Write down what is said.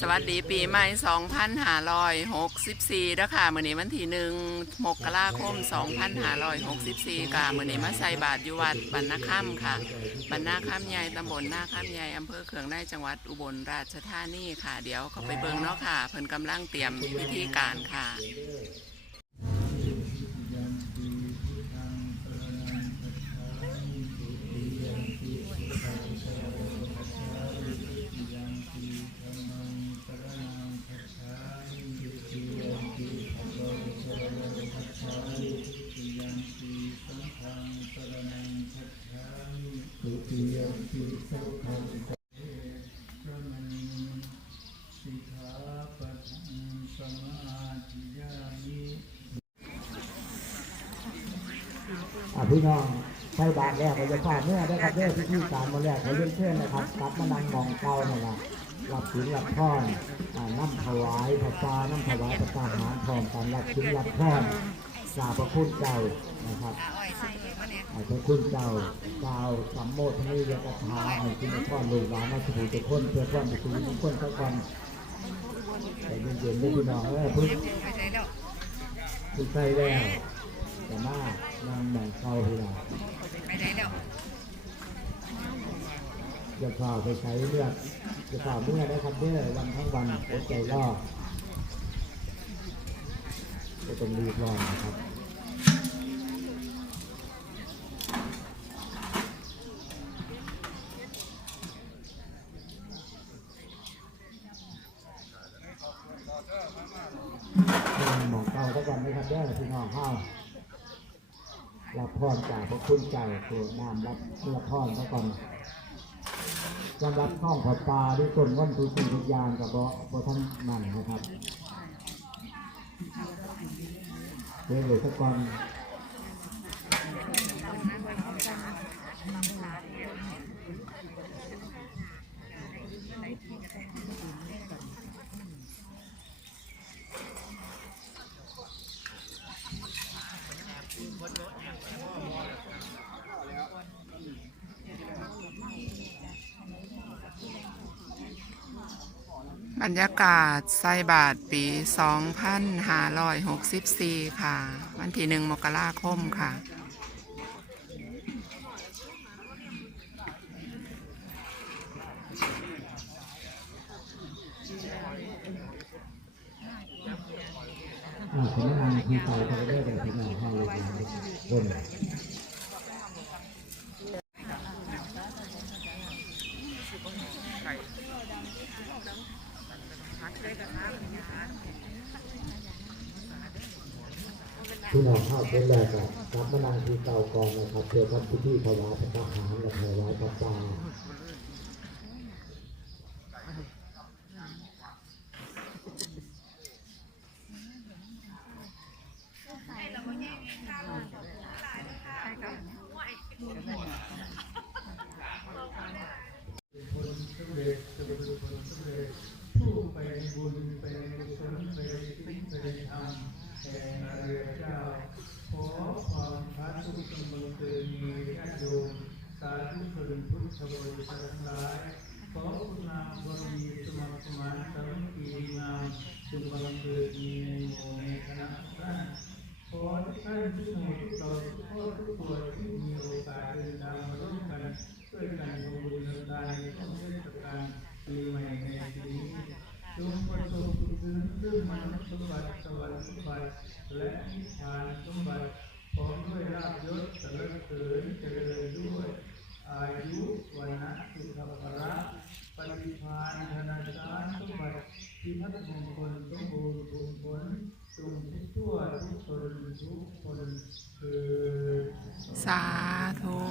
สวัสดีปีใหม่ 2564แล้วค่ะมื้อนี้วันที่หนึ่งมกราคม 2564ค่ะมื้อนี้มาใส่บาตรอยู่วัดบรรณค่ำค่ะบรรณค่ำใหญ่ตำบลหน้าค่ำใหญ่อำเภอเขืองในจังหวัดอุบลราชธานีค่ะ เดี๋ยวเขาไปเบิ่งเนาะค่ะเพิ่นกำลังเตรียมพิธีการค่ะ ทุติยมปิสังฆังพระมณีสิกขาปะทังสมาธิยามิ อะพี่น้องใช้บาทแรกเราจะพลาดเมื่อได้ครับเด้อพิธีการมาแรกเขาเล่นเพื่อนนะครับกลับมานั่งมองเก่านั่นแหละรับศีลรับพรอ่าน้ำถวายพระปาน้ำถวายพระตาหารพร้อมกันรับศีลรับพร กราบพระคุณเจ้านะครับอาพระคุณเจ้ากล่าสัมโมทนียกถาให้คุณพ่อลูกหลานมาสู่ทุกคนเพื่อความเป็นสิริมงคลสักวันแต่เย็นๆด้วยพี่น้องเออพึ่งพึ่งใส่แล้วแต่มานางแบ่งเก่าพี่น้องจะฝ่าไปใช้เลือดจะฝ่าเมื่อได้ครับเด้อวันทั้งวันอดใจรอ ก็ต้องรีบร้อนนะครับมองเก่าทุกวันนะครับเด้พี่น้องเฮารับพรจากพระคุณเจ้าตัวน้ำรับเมื่อพรทุกวันสำหรับข้องผัดปลาด้วยต้นวันทุกสิ่งทุกอย่างกับบ่บ่ท่านนั่นนะครับ เดี๋ยวเลยสักก่อน บรรยากาศใส่บาทปี 2564 ค่ะ วันที่หนึ่งมกราคมค่ะ อ่าสำนักงานที่ไปเขาได้แต่ที่งานให้เลยนะครับบน พี่น้องเข้าเป็นแรกอะรับมานังที่เก่ากองนะครับเพื่อทำพิธีถวายพระทหารและถวายพระปลา ผลสำเร็จจะเป็นผลสำเร็จผู้ไปบุญไปกุศลไปสิ่งไปธรร จงประสบสุขถึงซึ่งมนุษย์สมบัติสวรรค์สมบัติและนิพพานสมบัติพร้อมด้วยลาภยศเสรรเสริญเจริญด้วย อายุวันนะสุขภระปฏิภาณธนาคารสมบัติที่พัฒมงคลสมบูรณ์ผลผลจงทุกทั่วทุกคนทุกคนคือสาธุ